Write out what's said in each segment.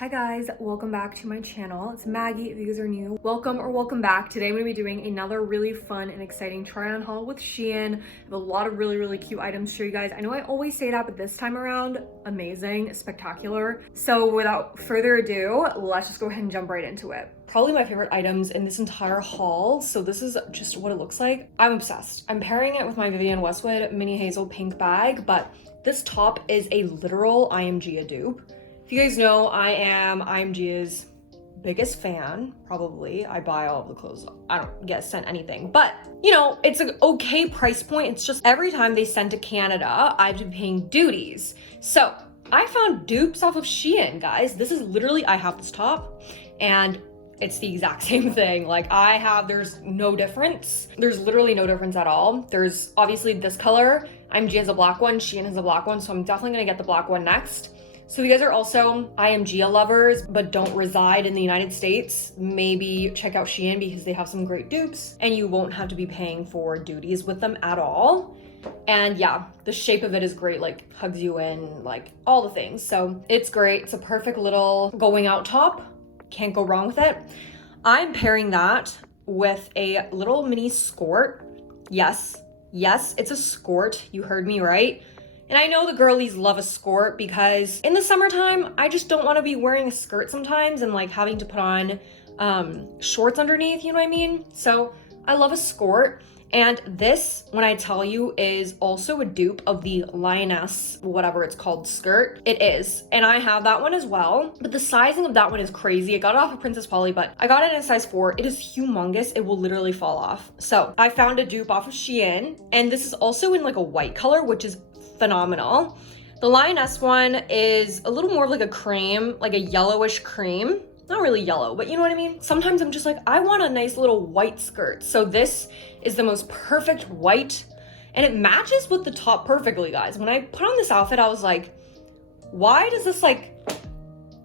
Hi guys, welcome back to my channel. It's Maggie if you guys are new. Welcome or welcome back. Today I'm going to be doing another really fun and exciting try on haul with Shein. I have a lot of really cute items to show you guys. I know I always say that, but this time around, amazing, spectacular. So without further ado, let's just go ahead and jump right into it. Probably my favorite items in this entire haul. So this is just what it looks like. I'm obsessed. I'm pairing it with my Vivienne Westwood mini hazel pink bag, but this top is a literal IMG dupe. If you guys know, I am IMG's biggest fan, probably. I buy all of the clothes. I don't get sent anything, but you know, it's an okay price point. It's just every time they send to Canada, I've been paying duties. So I found dupes off of Shein, guys. This is literally, I have this top and it's the exact same thing. Like there's no difference. There's literally no difference at all. There's obviously this color. IMG has a black one, Shein has a black one. So I'm definitely gonna get the black one next. So if you guys are also IMG lovers but don't reside in the United States, maybe check out Shein because they have some great dupes and you won't have to be paying for duties with them at all. And yeah, the shape of it is great, like hugs you in, like all the things. So it's great. It's a perfect little going out top. Can't go wrong with it. I'm pairing that with a little mini skirt. Yes, it's a skirt. You heard me right. And I know the girlies love a skirt because in the summertime, I just don't want to be wearing a skirt sometimes and like having to put on shorts underneath, you know what I mean? So I love a skirt. And this, when I tell you, is also a dupe of the lioness, whatever it's called, skirt. It is. And I have that one as well. But the sizing of that one is crazy. I got it off of Princess Polly, but I got it in a size 4. It is humongous. It will literally fall off. So I found a dupe off of Shein. And this is also in like a white color, which is phenomenal. The lioness one is a little more of like a cream, like a yellowish cream. Not really yellow, but you know what I mean? Sometimes I'm just like, I want a nice little white skirt. So this is the most perfect white and it matches with the top perfectly, guys. When I put on this outfit, I was like, why does this like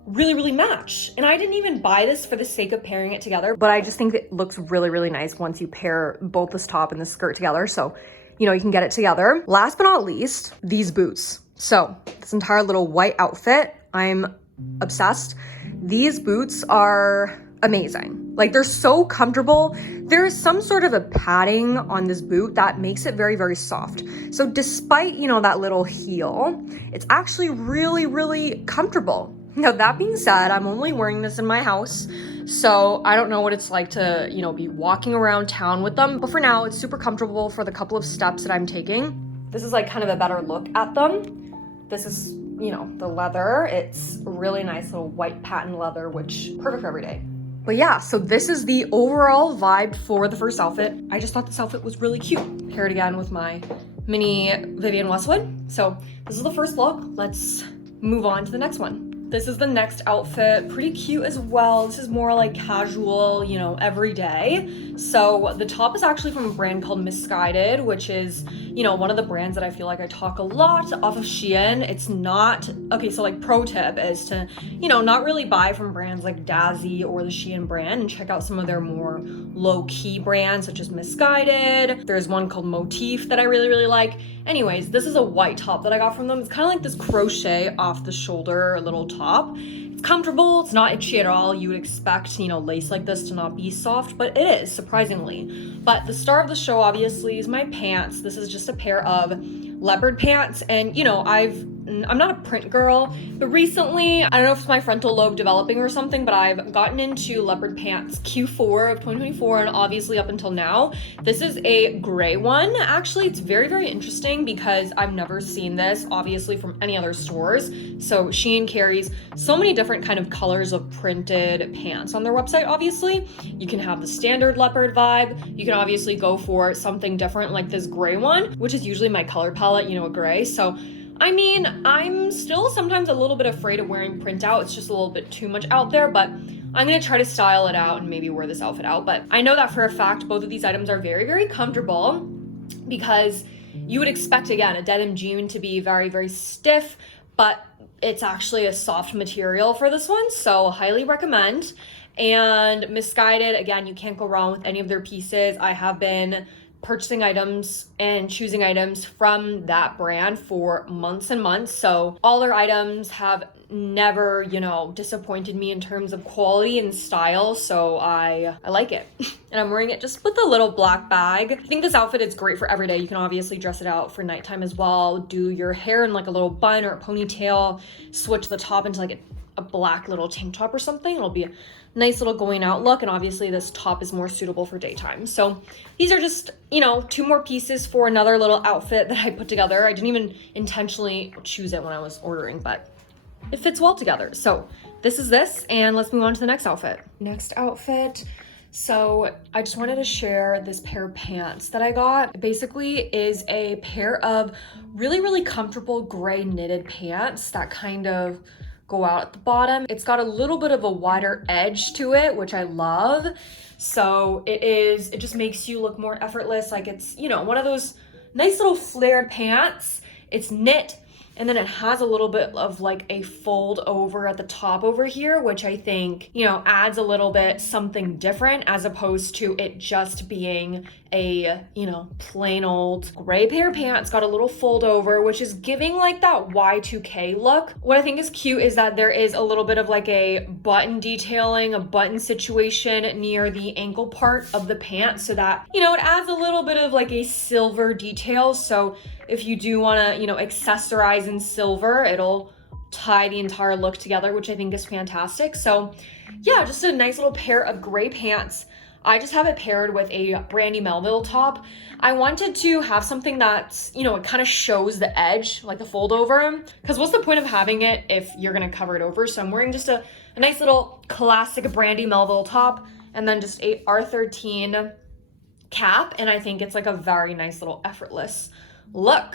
really match? And I didn't even buy this for the sake of pairing it together, but I just think it looks really nice once you pair both this top and the skirt together. So, you know, you can get it together. Last but not least, these boots. So this entire little white outfit, I'm obsessed. These boots are amazing. Like they're so comfortable. There is some sort of a padding on this boot that makes it very soft. So despite, you know, that little heel, it's actually really comfortable. Now that being said, I'm only wearing this in my house, so I don't know what it's like to, you know, be walking around town with them. But for now, it's super comfortable for the couple of steps that I'm taking. This is like kind of a better look at them. This is, you know, the leather. It's really nice little white patent leather, which perfect for every day. But yeah, so this is the overall vibe for the first outfit. I just thought this outfit was really cute. Pair it again with my mini Vivienne Westwood. So this is the first look. Let's move on to the next one. This is the next outfit, pretty cute as well. This is more like casual, you know, everyday. So the top is actually from a brand called Missguided, which is, you know, one of the brands that I feel like I talk a lot off of Shein. It's not, okay, so like pro tip is to, you know, not really buy from brands like Dazzy or the Shein brand and check out some of their more low-key brands such as Missguided. There's one called Motif that I really like. Anyways, this is a white top that I got from them. It's kind of like this crochet off the shoulder little top. It's comfortable, it's not itchy at all. You would expect, you know, lace like this to not be soft, but it is, surprisingly. But the star of the show, obviously, is my pants. This is just a pair of leopard pants, and you know, I'm not a print girl, but recently, I don't know if it's my frontal lobe developing or something, but I've gotten into leopard pants Q4 of 2024, and obviously up until now. This is a gray one. Actually, it's very interesting because I've never seen this, obviously, from any other stores. So Shein carries so many different kind of colors of printed pants on their website, obviously. You can have the standard leopard vibe. You can obviously go for something different like this gray one, which is usually my color palette, you know, a gray. So I mean, I'm still sometimes a little bit afraid of wearing print out. It's just a little bit too much out there, but I'm gonna try to style it out and maybe wear this outfit out. But I know that for a fact, both of these items are very comfortable because you would expect, again, a denim jean to be very stiff, but it's actually a soft material for this one, so highly recommend. And Missguided, again, you can't go wrong with any of their pieces. I have been purchasing items and choosing items from that brand for months and months. So all their items have never, you know, disappointed me in terms of quality and style, so I like it. And I'm wearing it just with a little black bag. I think this outfit is great for every day. You can obviously dress it out for nighttime as well. Do your hair in like a little bun or a ponytail, switch the top into like a black little tank top or something. It'll be a nice little going out look, and obviously this top is more suitable for daytime. So these are just, you know, 2 more pieces for another little outfit that I put together. I didn't even intentionally choose it when I was ordering, but it fits well together. So this is this, and let's move on to the next outfit. Next outfit. So I just wanted to share this pair of pants that I got. It basically is a pair of really, really comfortable gray knitted pants that kind of go out at the bottom. It's got a little bit of a wider edge to it, which I love. So it just makes you look more effortless. Like it's, you know, one of those nice little flared pants. It's knit, and then it has a little bit of like a fold over at the top over here, which I think, you know, adds a little bit something different as opposed to it just being a, you know, plain old gray pair of pants. Got a little fold over, which is giving like that Y2K look. What I think is cute is that there is a little bit of like a button detailing, a button situation near the ankle part of the pant, so that, you know, it adds a little bit of like a silver detail. So if you do want to, you know, accessorize in silver, it'll tie the entire look together, which I think is fantastic. So yeah, just a nice little pair of gray pants. I just have it paired with a Brandy Melville top. I wanted to have something that's, you know, it kind of shows the edge, like the fold over, because what's the point of having it if you're going to cover it over? So I'm wearing just a nice little classic Brandy Melville top, and then just a R13 cap, and I think it's like a very nice little effortless look.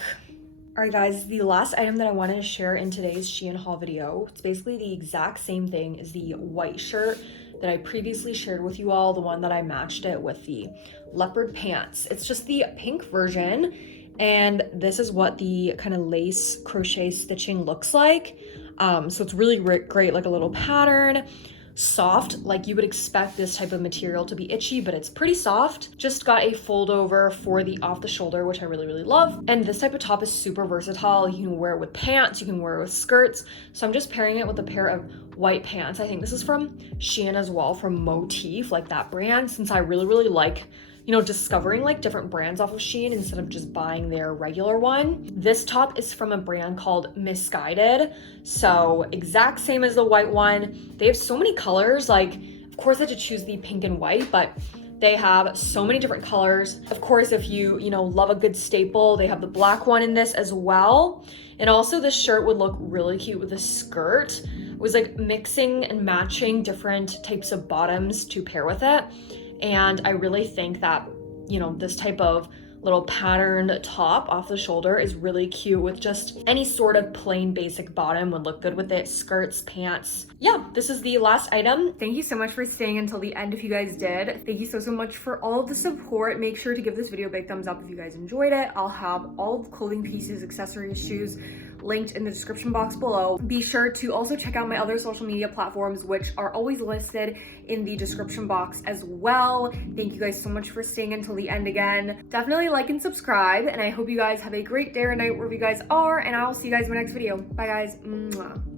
All right, guys, the last item that I wanted to share in today's Shein haul video, it's basically the exact same thing as the white shirt that I previously shared with you all, the one that I matched it with the leopard pants. It's just the pink version, and this is what the kind of lace crochet stitching looks like. So it's really great, like a little pattern. Soft, like you would expect this type of material to be itchy, but it's pretty soft. Just got a fold over for the off the shoulder, which I really, really love. And this type of top is super versatile. You can wear it with pants, you can wear it with skirts. So I'm just pairing it with a pair of white pants. I think this is from Shein as well, from Motif, like that brand, since I really, really like, you know, discovering like different brands off of Shein instead of just buying their regular one. This top is from a brand called Misguided. So exact same as the white one. They have so many colors. Like, of course I had to choose the pink and white, but they have so many different colors. Of course, if you know, love a good staple, they have the black one in this as well. And also this shirt would look really cute with a skirt. It was like mixing and matching different types of bottoms to pair with it. And I really think that, you know, this type of little patterned top off the shoulder is really cute with just any sort of plain basic bottom would look good with it. Skirts, pants. Yeah, this is the last item. Thank you so much for staying until the end if you guys did. Thank you so much for all of the support. Make sure to give this video a big thumbs up if you guys enjoyed it. I'll have all the clothing pieces, accessories, shoes linked in the description box below. Be sure to also check out my other social media platforms, which are always listed in the description box as well. Thank you guys so much for staying until the end again. Definitely like and subscribe, and I hope you guys have a great day or night wherever you guys are, and I'll see you guys in my next video. Bye guys. Mwah.